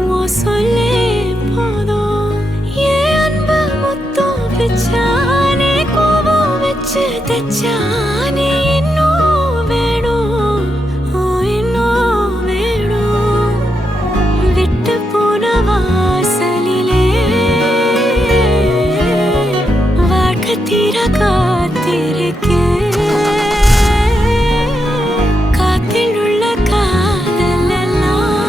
உன் சொல்லே போதும். என் அன்பு முத்தம் பிச்சானே, கோபம் வச்சு தச்சானே, இன்னும் வேணும், இன்னும் வேணும். விட்டு போன வாசலிலே வாழ்க்கை தீர காத்திருக்கேன். காத்தில் உள்ள காதல் எல்லாம்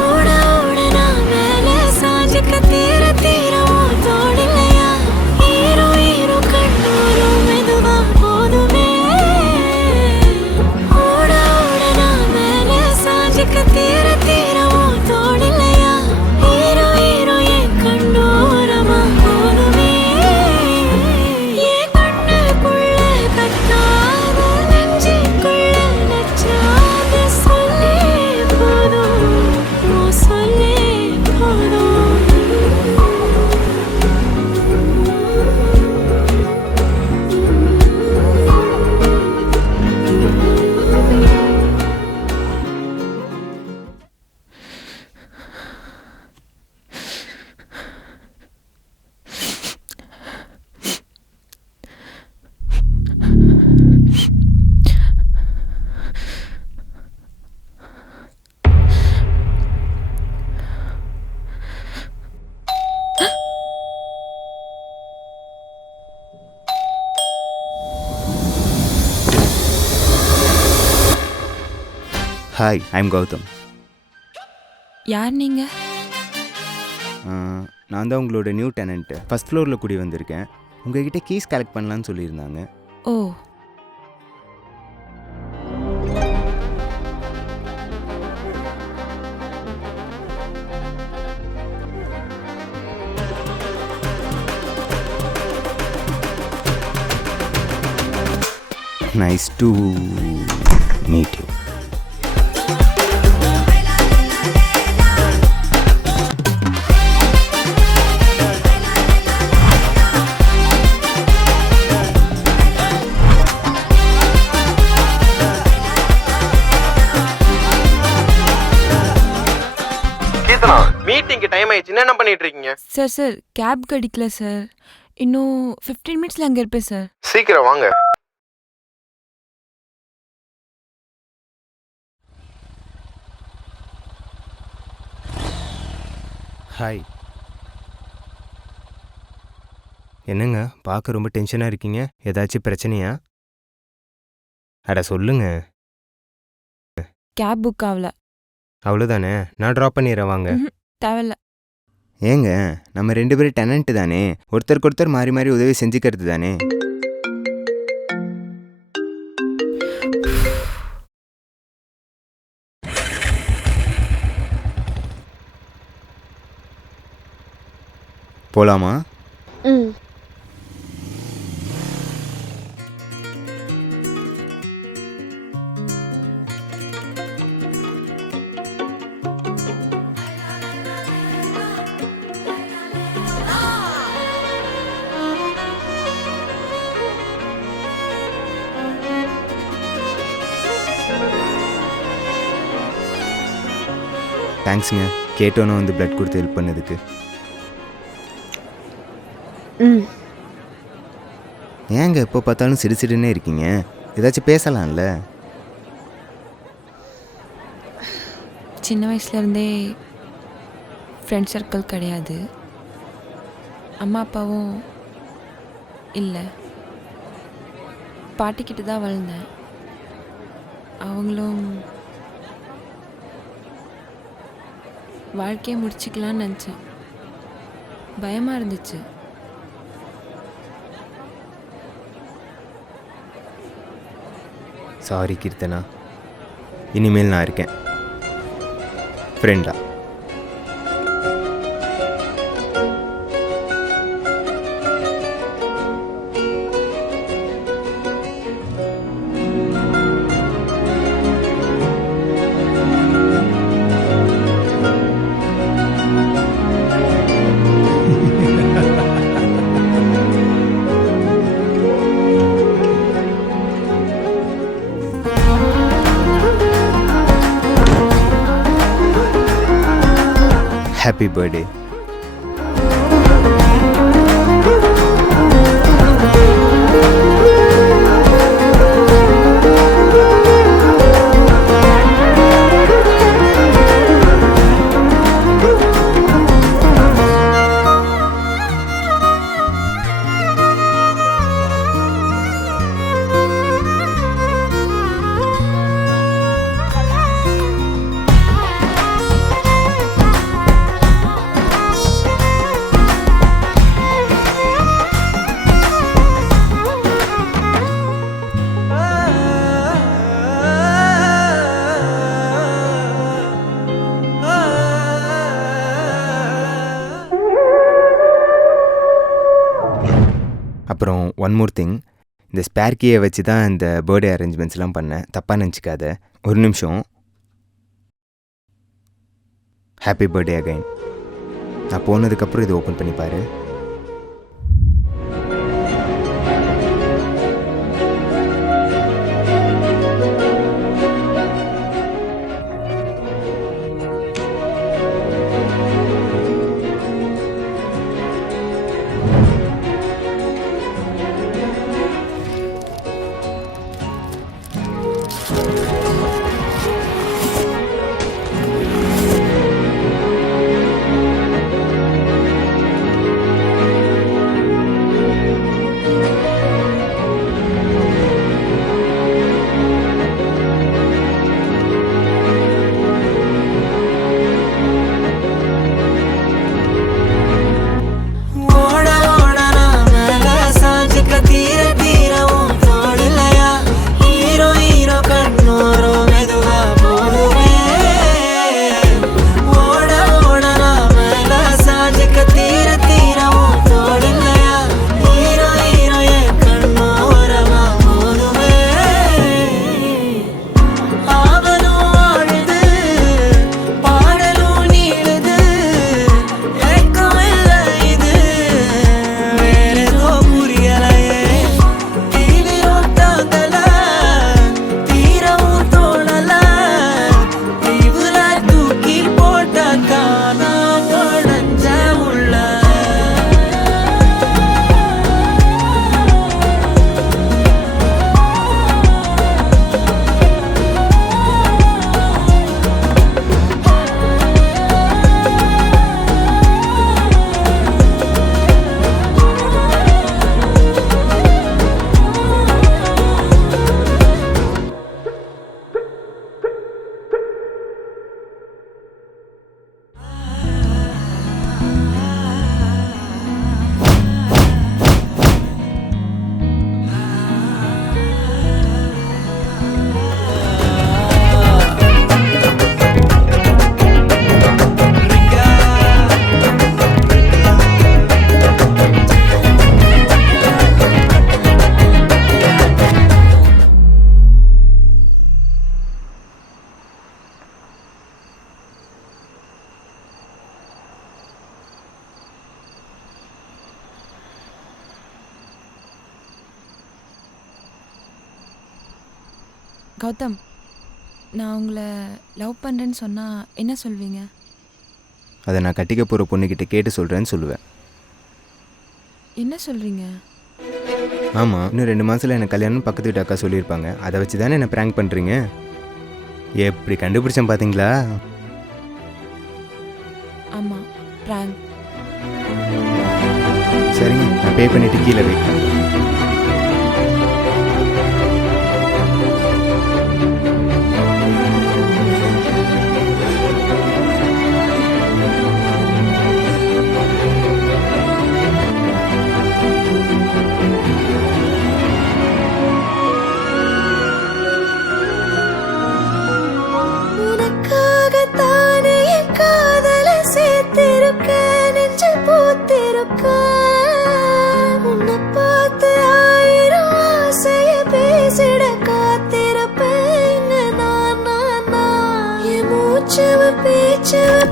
ஓட ஓட நான் மேலே சாஞ்சிக்க தீர தீரவும் தோடில்லையா. ஈரோ ஈரோ கண்ணூரும் மெதுவா போதுமே. ஓட ஓட நான் மேலே சாஞ்சிக்க தீர தீரவும் தோடில்லையா. ஈரோ ஈரோ என் கண்ணூரமா போதுமே. என் கண்ணுக்குள்ள கத்தாத நெஞ்சுக்குள்ள நச்சாத சொல்லே போதும், உன் சொல்லே போதும். Hi, I'm Gautham. யார் நீங்க? நான் தான் உங்களோட நியூ டெனண்ட்டு. ஃபஸ்ட் ஃப்ளோரில் கூடி வந்திருக்கேன். உங்ககிட்ட கீஸ் கலெக்ட் பண்ணலான்னு சொல்லியிருந்தாங்க. ஓ, நைஸ் டு மீட் யூ. மீட்டிங்க்கு டைம் ஆயிடுச்சு. என்ன பண்ணிட்டு இருக்கீங்க? சார் கேப் கிடைக்கல சார். இன்னும் 15 மினிட்ஸில் அங்கே இருப்பேன் சார். சீக்கிரம் வாங்க. ஹாய். என்னங்க பார்க்க ரொம்ப டென்ஷனாக இருக்கீங்க? ஏதாச்சும் பிரச்சனையா? அட சொல்லுங்க. கேப் புக் ஆகல. அவ்வளோதானே, நான் ட்ராப் பண்ணிடுறேன் வாங்க. தேவையில்ல. ஏங்க, நம்ம 2 பேரும் டெனண்ட்டு தானே, ஒருத்தருக்கு ஒருத்தர் மாறி மாறி உதவி செஞ்சுக்கிறது தானே. போலாமா? தேங்க்ஸுங்க, கேட்டோன்னு வந்து பிளட் கொடுத்து ஹெல்ப் பண்ணதுக்கு. ஏங்க எப்போ பார்த்தாலும் சிடு சிடுன்னே இருக்கீங்க? ஏதாச்சும் பேசலாம்ல. சின்ன வயசுலேருந்தே ஃப்ரெண்ட் சர்க்கிள் கிடையாது. அம்மா அப்பாவும் இல்லை. பாட்டிக்கிட்ட தான் வளர்ந்தேன். அவங்களும் வாழ்க்கையை முடிச்சுக்கலான்னு நினச்சேன். பயமாக இருந்துச்சு. சாரி கீர்த்தனா, இனிமேல் நான் இருக்கேன் ஃப்ரெண்டா. Happy birthday. அப்புறம் ஒன் மோர் திங், இந்த ஸ்பேர் கீயை வச்சு தான் இந்த பர்த்டே அரேஞ்ச்மெண்ட்ஸ்லாம் பண்ணேன். தப்பாக நினச்சிக்காத. ஒரு நிமிஷம். Happy birthday again. நான் போனதுக்கப்புறம் இது ஓப்பன் பண்ணி பாரு. கௌதம், நான் உங்களை லவ் பண்ணுறேன்னு சொன்னால் என்ன சொல்வீங்க? அதை நான் கட்டிக்க போகிற பொண்ணுக்கிட்ட கேட்டு சொல்கிறேன்னு சொல்லுவேன். என்ன சொல்கிறீங்க? ஆமாம், இன்னும் 2 மாதத்தில் எனக்கு கல்யாணம் பக்கத்து வீட்டு அக்கா சொல்லியிருப்பாங்க. அதை வச்சு தானே என்ன ப்ராங்க் பண்ணுறீங்க? எப்படி கண்டுபிடிச்சேன் பார்த்தீங்களா? ஆமாம், ப்ராங்க். சரிங்க, நான் பே பண்ணிவிட்டு கீழே வெயிட் பண்ணுறேன்.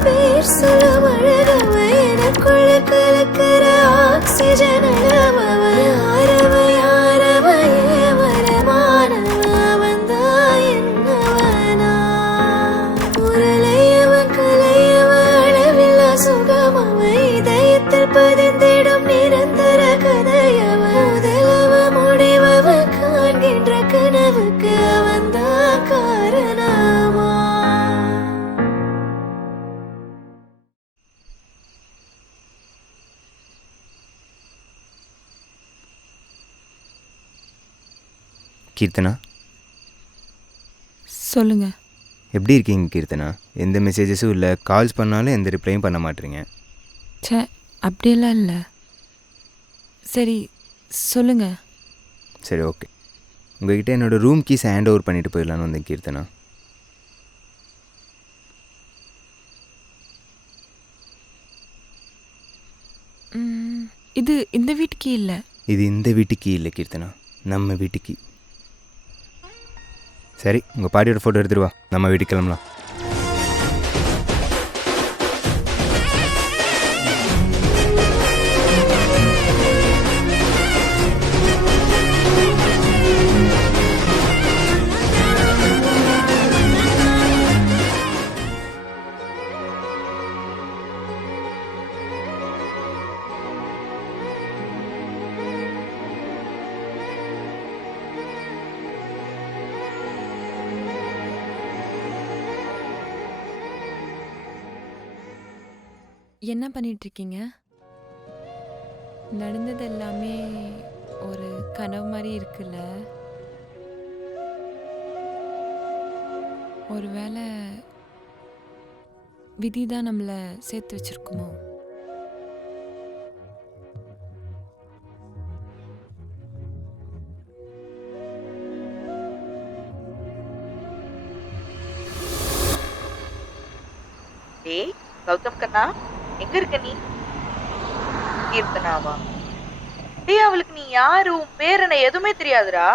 பேர் சொல்ல அழகவ எனக்குள்ள கலக்கிற ஆக்சிஜன் அளவவ யாரவ யாரவ ஏவரமானவ வந்தா என்னவனா உரலையவ கலையவ அளவில்லா கீர்த்தனா, சொல்லுங்க. எப்படி இருக்கீங்க கீர்த்தனா? எந்த மெசேஜஸும் இல்லை, கால்ஸ் பண்ணாலும் எந்த ரிப்ளையும் பண்ண மாட்டேறீங்க. ச்சே, அப்படியெல்லாம் இல்லை. சரி, சொல்லுங்க. சரி, ஓகே. உங்ககிட்ட என்னோடய ரூம் கீஸ் ஹேண்ட் ஓவர் பண்ணிவிட்டு போயிடலான்னு வந்தேன் கீர்த்தனா. இது இந்த வீட்டுக்கு இல்லை. இது இந்த வீட்டுக்கு இல்லை கீர்த்தனா, நம்ம வீட்டுக்கு. சரி, உங்கள் பாட்டியோட ஃபோட்டோ எடுத்துகிட்டு வா, நம்ம வீட்டுக்கு கிளம்பலாம். என்ன பண்ணிட்டு இருக்கீங்க? நடந்தது எல்லாமே ஒரு கனவு மாதிரி இருக்குல்ல? ஒருவேளை விதி தான் நம்மளை சேர்த்து வச்சிருக்குமோ? டேய் கௌதம் கண்ணா, எங்க இருக்க நீ? கீர்த்தனாவா? டேய், அவளுக்கு நீ யாரு, உன் பேர் என்ன எதுவுமே தெரியாதுடா.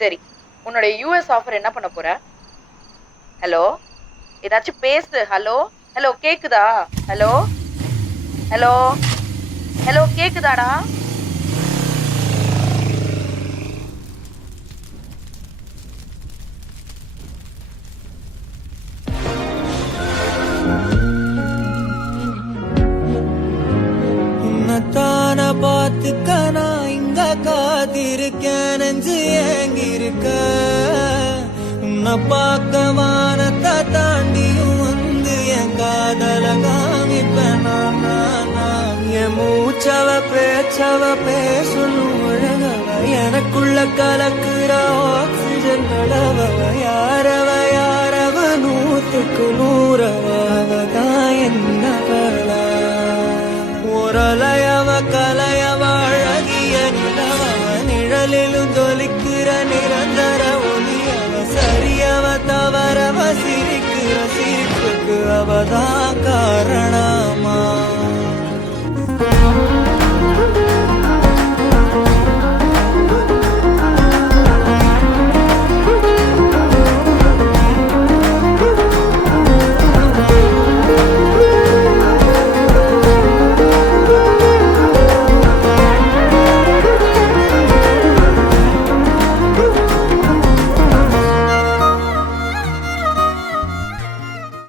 சரி, உன்னோட யூஎஸ் ஆஃபர் என்ன பண்ண போற? ஹலோ, ஏதாச்சும் பேசு. ஹலோ ஹலோ, கேக்குதா? ஹலோ ஹலோ ஹலோ, கேக்குதாடா? உன்னத்தான பார்த்துக்க நான் இங்க காத்திருக்கேன், நெஞ்சு ஏங்கிருக்க. உன்னை பார்க்க வானத்தை தாண்டியும் வந்து என் காதல காமிப்பேன் நான். என் மூச்சவ பேச்சவ பேசணும் அழகவ, எனக்குள்ள கலக்குற ஆக்சிஜன் அளவவ. யாரவ யாரவ, 100க்கு 100அவதான் என்னவளா. ஒரலையவ கலையவ அழகிய நிலவவ, நிழலிலும் ஜொலிக்கிற நிரந்தர ஒளியவ. சரியவ தவறவ, சிரிக்கிற சிரிப்புக்கு அவதான்